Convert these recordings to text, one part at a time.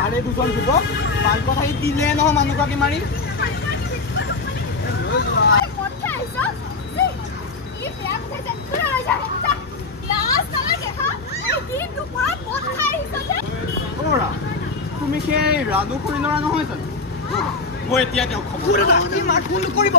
তাৰে দুজন যুৱক বাইকত আহি দিলে নহয় মানুহগৰাকী মাৰি তুমি সেই ৰাণু খুৰী ল'ৰা নহয় জানো মই এতিয়া তেওঁক খবৰ কৰিব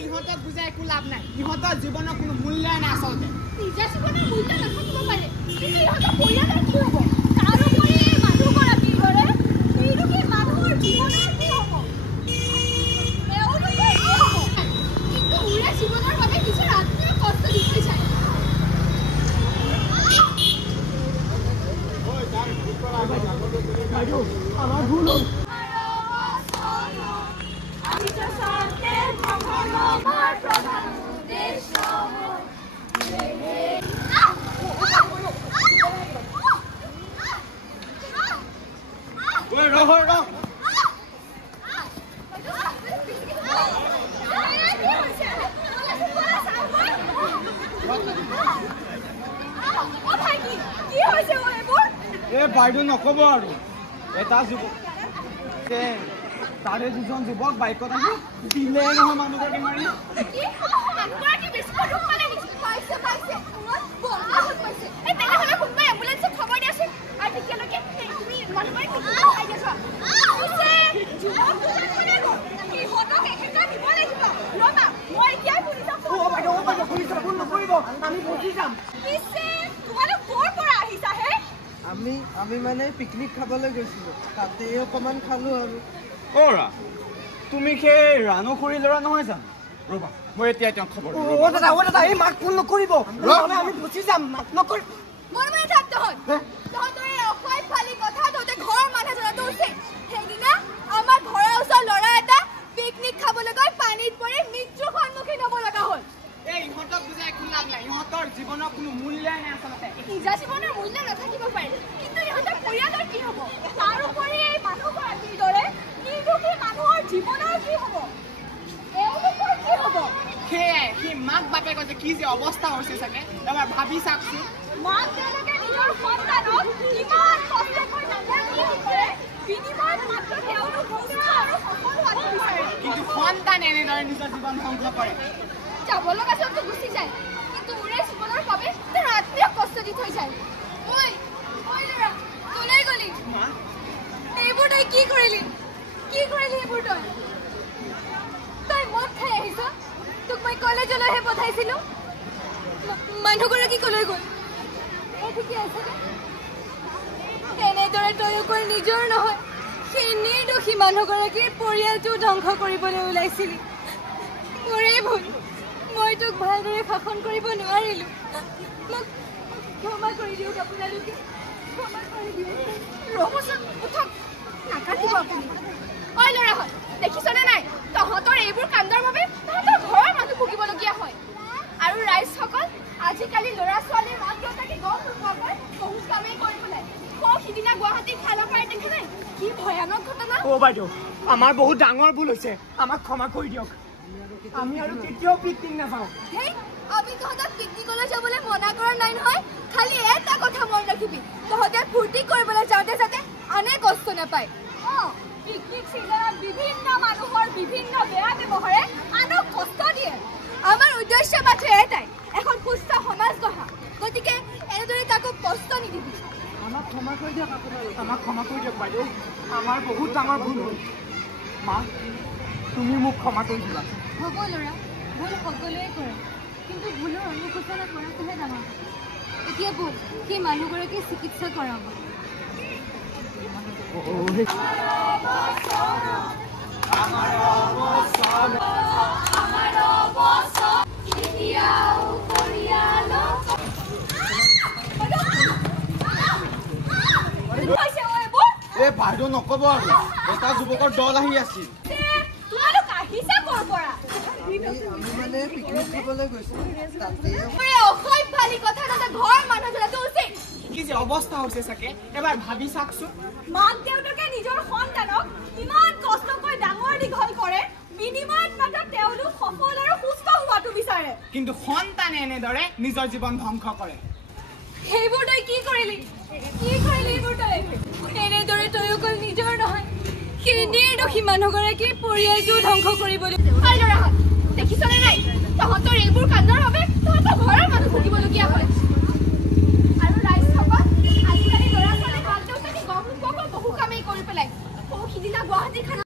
ইহঁতক বুজাই একো লাভ নাই ইহঁতৰ জীৱনৰ কোনো মূল্যই নাই আচলতে নিজৰ জীৱনৰ মূল্য নাথাকিব পাৰে কিন্তু ইহঁতৰ পৰিয়ালৰ কি হ'ব তাৰোপৰি এই মানুহগৰাকী ঘৰে এইটোকে মানুহৰ জীৱনৰ কি হ'ব এওঁলোকৰ কি হ'ব কিন্তু উৰা জীৱনৰ বাবে নিজৰ আত্মীয় কষ্ট দি থৈ যায় আমাৰ ভুল হ'ল বাইদেউ নকব আৰু এটা যুৱক তাৰে দুজন যুৱক বাইকত আহি দিলে নহয় মানুহগৰাকী মাৰি আমি মানে পিকনিক খাবলৈ গৈছিলো তাতে অকমান খালো আৰু তুমি সেই ৰাণু খুৰী ল'ৰা নহয় জানো ৰবা মই এতিয়া তেওঁক খবৰ দাদা এই মাক ফোন নকৰিব আমি গুচি যাম মাক নকৰিব আমাৰ ঘৰৰ ওচৰৰ ল'ৰা এটা পিকনিক খাবলৈ গৈ পানীত পৰি মৃত্যুৰ সন্মুখীন হ'ব লগা হ'ল ইহঁতক বুজাই একো লাভ নাই ইহঁতৰ জীৱনৰ কোনো মূল্যই নাই আচলতে নিজৰ জীৱনৰ মূল্য নাথাকিব পাৰে কিন্তু ইহঁতৰ পৰিয়ালৰ কি হ'ব তাৰোপৰি এই মানুহগৰাকীৰ দৰে নিৰ্দোষী মানুহৰ জীৱনৰ কি হ'ব এওঁলোকৰ কি হ'ব সেয়াই সি মাক বাপেকৰ যে কি যে অৱস্থা হৈছে চাগে এবাৰ ভাবি চাওকচোন মাক তেওঁলোকে নিজৰ সন্তানক কিমান কষ্ট কৰি ডাঙৰ কৰে বিনিময়ত মাত্ৰ তেওঁলোক সুস্থ আৰু সফল হোৱাটো বিচাৰে কিন্তু সন্তান এনেদৰে নিজৰ জীৱন ধ্বংস কৰে যাব লগা চবটো গুচি যায় কিন্তু উৰে জীৱনৰ বাবে তাৰ আত্মীয় কষ্ট দি থৈ যায় ঐ ল'ৰা কলৈ গলি এইবোৰ তই কি কৰিলি এইবোৰ তই মদ খাই আহিছ তোক মই কলেজলৈহে পঠাইছিলো মানুহগৰাকী কলৈ গ'ল ঠিকে আছে এনেদৰে তয়ো কৈ নিজৰ নহয় সেই নিৰ্দোষী মানুহগৰাকীৰ পৰিয়ালটো ধ্বংস কৰিবলৈ ওলাইছিলি মোৰেই ভুল মই তোক ভালদৰে শাসন কৰিব নোৱাৰিলো মোক ক্ষমা কৰি দিয়ক আপোনালোকে ক্ষমা কৰি দিয়ক ৰ'বচোন উঠক নাকাটিব আপুনি ঐ ল'ৰাহঁত দেখিছনে নাই তহঁতৰ এইবোৰ কাণ্ডৰ বাবে তহঁতৰ ঘৰৰ মানুহ ভুগিবলগীয়া হয় আৰু ৰাইজসকল আজিকালি ল'ৰা ছোৱালীৰ মাক দেউতাকে গম নোপোৱাকৈ বহুত কামেই কৰি পেলাই সিদিনা গুৱাহাটীত খালা পাই দেখা নাই কি ভয়ানক ঘটনা বাইদেউ আমাৰ বহুত ডাঙৰ ভুল হৈছে আমাক ক্ষমা কৰি দিয়ক আমি আৰু কেতিয়াও পিকনিক নাযাওঁ আমি তহঁতক পিকনিকলৈ যাবলৈ মনা কৰা নাই নহয় খালি এটা কথা মন ৰাখিবি তহঁতে ফূৰ্তি কৰিবলৈ যাওঁতে যাতে আনে কষ্ট নাপায় পিকনিক চিজনত বিভিন্ন মানুহৰ বিভিন্ন বেয়া ব্যৱহাৰে আনক কষ্ট দিয়ে আমাৰ উদ্দেশ্য মাত্ৰ এটাই এখন সুস্থ সমাজ গঢ়া গতিকে এনেদৰে কাকো কষ্ট নিদিবি আমাক ক্ষমা কৰি দিয়ক বাইদেউ আমাৰ বহুত ডাঙৰ ভুল হ'ল মা তুমি মোক ক্ষমা কৰি দিবা হ'ব ল'ৰা ভুল সকলোৱে কৰে কিন্তু ভুলৰ অনুশোচনা কৰাটোহে ডাঙৰ এতিয়া বল সেই মানুহগৰাকীক চিকিৎসা কৰাব বাইদেউ নকব আৰু এটা যুৱকৰ দল আহি আছিল তোমালোক আহিছা ক'ৰ পৰা আমি মানে পিকনিক খাবলৈ গৈছিলোঁ তাতে কি যে অৱস্থা হৈছে চাগে এবাৰ ভাবি চাওকচোন মাক দেউতাকে নিজৰ সন্তানক ইমান কষ্ট কৰি ডাঙৰ দীঘল কৰে বিনিময়ত মাত্ৰ তেওঁলোক সফল আৰু সুস্থ হোৱাটো বিচাৰে কিন্তু সন্তানে এনেদৰে নিজৰ জীৱন ধ্বংস কৰে সেইবোৰ তই কি কৰিলি এইবোৰ তই এনেদৰে তই অকল নিজৰ নহয় সেই নিৰ্দোষী মানুহগৰাকীৰ পৰিয়ালটো ধ্বংস কৰিবলৈ দেখিছনে নাই তহঁতৰ এইবোৰ কাণ্ডৰ বাবে তহঁতৰ ঘৰৰ মানুহ ভুগিবলগীয়া হয় আৰু ৰাইজসকল আজিকালি ল'ৰা ছোৱালী মাক দেউতাকে গম নোপোৱাকৈ বহু কামেই কৰি পেলাই সিদিনা গুৱাহাটীৰ